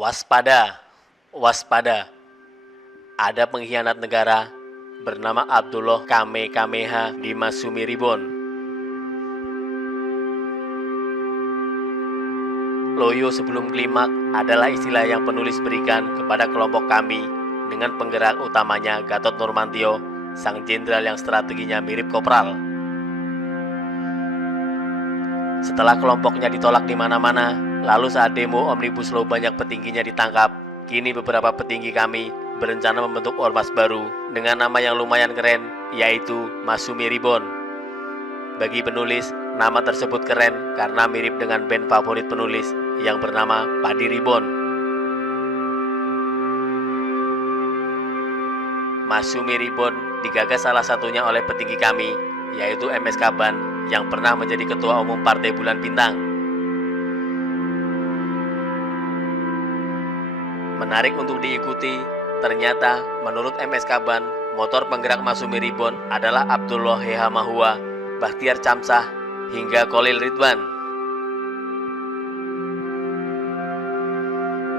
Waspada, waspada. Ada pengkhianat negara bernama Abdullah Kamehameha di Masumi Ribon. Loyo sebelum klimak adalah istilah yang penulis berikan kepada kelompok kami dengan penggerak utamanya Gatot Nurmantio, sang jenderal yang strateginya mirip kopral. Setelah kelompoknya ditolak di mana-mana, lalu saat demo Omnibus Law banyak petingginya ditangkap, kini beberapa petinggi kami berencana membentuk ormas baru dengan nama yang lumayan keren, yaitu Masumi Ribon. Bagi penulis, nama tersebut keren karena mirip dengan band favorit penulis yang bernama Padi Ribon. Masumi Ribon digagas salah satunya oleh petinggi kami, yaitu MS Kaban yang pernah menjadi ketua umum Partai Bulan Bintang. Menarik untuk diikuti, ternyata menurut MS Kaban, motor penggerak Masumi Ribon adalah Abdullah Hehamahua, Bahtiar Camsah, hingga Khalil Ridwan.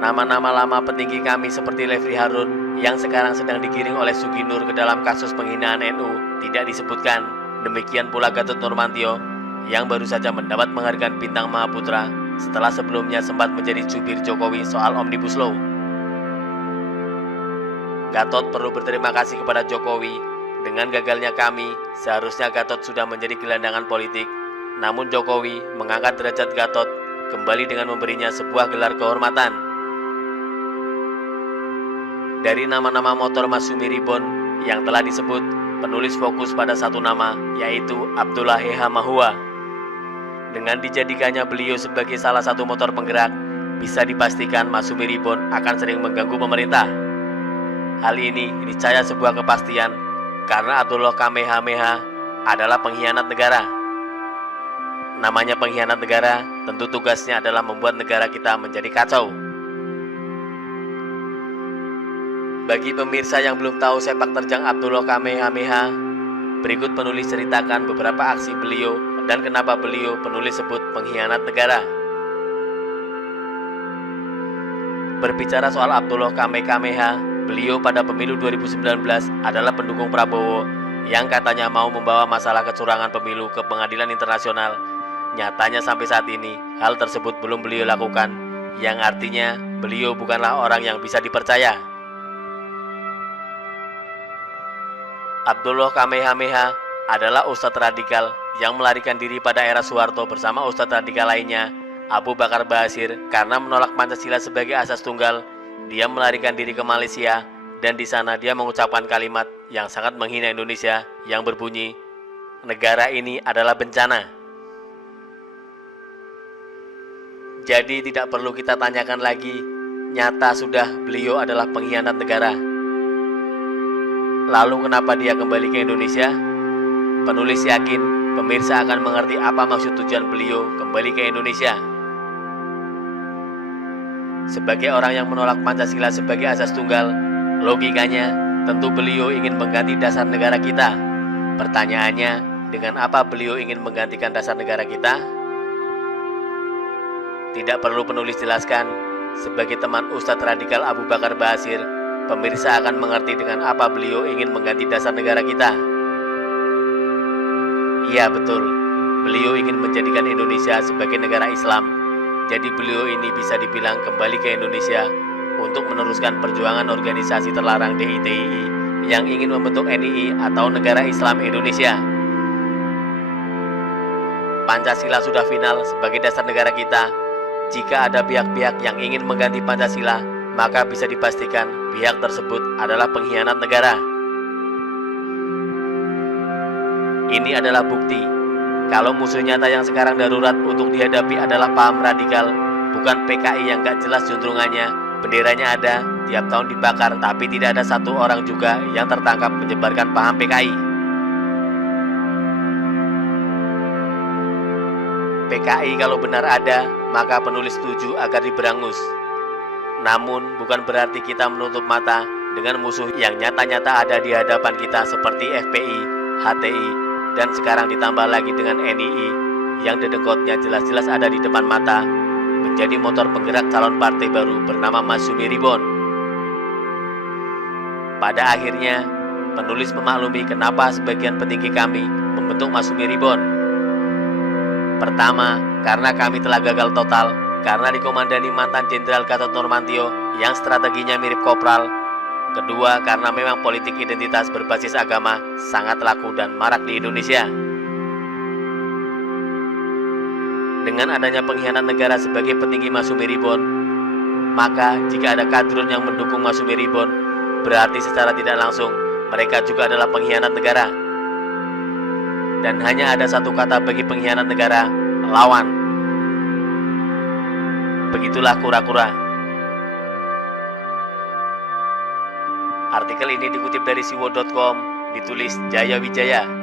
Nama-nama lama petinggi kami seperti Levri Harun yang sekarang sedang digiring oleh Suginur ke dalam kasus penghinaan NU tidak disebutkan. Demikian pula Gatot Nurmantio yang baru saja mendapat penghargaan Bintang Mahaputra setelah sebelumnya sempat menjadi jubir Jokowi soal Omnibus Law. Gatot perlu berterima kasih kepada Jokowi. Dengan gagalnya kami, seharusnya Gatot sudah menjadi gelandangan politik. Namun Jokowi mengangkat derajat Gatot kembali dengan memberinya sebuah gelar kehormatan. Dari nama-nama motor Masumi Ribon yang telah disebut, penulis fokus pada satu nama, yaitu Abdullah Hehamahua. Dengan dijadikannya beliau sebagai salah satu motor penggerak, bisa dipastikan Masumi Ribon akan sering mengganggu pemerintah. Hal ini niscaya sebuah kepastian, karena Abdullah Kamehameha adalah pengkhianat negara. Namanya pengkhianat negara, tentu tugasnya adalah membuat negara kita menjadi kacau. Bagi pemirsa yang belum tahu sepak terjang Abdullah Kamehameha, berikut penulis ceritakan beberapa aksi beliau dan kenapa beliau penulis sebut pengkhianat negara. Berbicara soal Abdullah Kamehameha, beliau pada pemilu 2019 adalah pendukung Prabowo yang katanya mau membawa masalah kecurangan pemilu ke pengadilan internasional. Nyatanya sampai saat ini, hal tersebut belum beliau lakukan, yang artinya beliau bukanlah orang yang bisa dipercaya. Abdullah Kamehameha adalah ustadz radikal yang melarikan diri pada era Soeharto bersama ustadz radikal lainnya, Abu Bakar Ba'asyir, karena menolak Pancasila sebagai asas tunggal. Dia melarikan diri ke Malaysia dan di sana dia mengucapkan kalimat yang sangat menghina Indonesia yang berbunyi, "Negara ini adalah bencana." Jadi tidak perlu kita tanyakan lagi, nyata sudah beliau adalah pengkhianat negara. Lalu kenapa dia kembali ke Indonesia? Penulis yakin pemirsa akan mengerti apa maksud tujuan beliau kembali ke Indonesia. Sebagai orang yang menolak Pancasila sebagai asas tunggal, logikanya tentu beliau ingin mengganti dasar negara kita. Pertanyaannya, dengan apa beliau ingin menggantikan dasar negara kita? Tidak perlu penulis jelaskan, sebagai teman Ustadz Radikal Abu Bakar Ba'asyir, pemirsa akan mengerti dengan apa beliau ingin mengganti dasar negara kita. Iya betul, beliau ingin menjadikan Indonesia sebagai negara Islam. Jadi beliau ini bisa dibilang kembali ke Indonesia untuk meneruskan perjuangan organisasi terlarang DITII yang ingin membentuk NII atau Negara Islam Indonesia. Pancasila sudah final sebagai dasar negara kita. Jika ada pihak-pihak yang ingin mengganti Pancasila, maka bisa dipastikan pihak tersebut adalah pengkhianat negara. Ini adalah bukti kalau musuh nyata yang sekarang darurat untuk dihadapi adalah paham radikal, bukan PKI yang gak jelas juntrungannya. Benderanya ada, tiap tahun dibakar, tapi tidak ada satu orang juga yang tertangkap menyebarkan paham PKI. PKI kalau benar ada, maka penulis setuju agar diberangus. Namun bukan berarti kita menutup mata dengan musuh yang nyata-nyata ada di hadapan kita seperti FPI, HTI, dan sekarang ditambah lagi dengan NII yang dedengkotnya jelas-jelas ada di depan mata. menjadi motor penggerak calon partai baru bernama Masyumi Ribbon. Pada akhirnya, penulis memaklumi kenapa sebagian petinggi kami membentuk Masyumi Ribbon. Pertama, karena kami telah gagal total karena dikomandani mantan Jenderal Gatot Nurmantio yang strateginya mirip Kopral. Kedua, karena memang politik identitas berbasis agama sangat laku dan marak di Indonesia. Dengan adanya pengkhianat negara sebagai petinggi Masyumi Ribbon, maka jika ada kadrun yang mendukung Masyumi Ribbon, berarti secara tidak langsung mereka juga adalah pengkhianat negara. Dan hanya ada satu kata bagi pengkhianat negara, lawan. Begitulah kura-kura. Artikel ini dikutip dari siwo.com, ditulis Jaya Wijaya.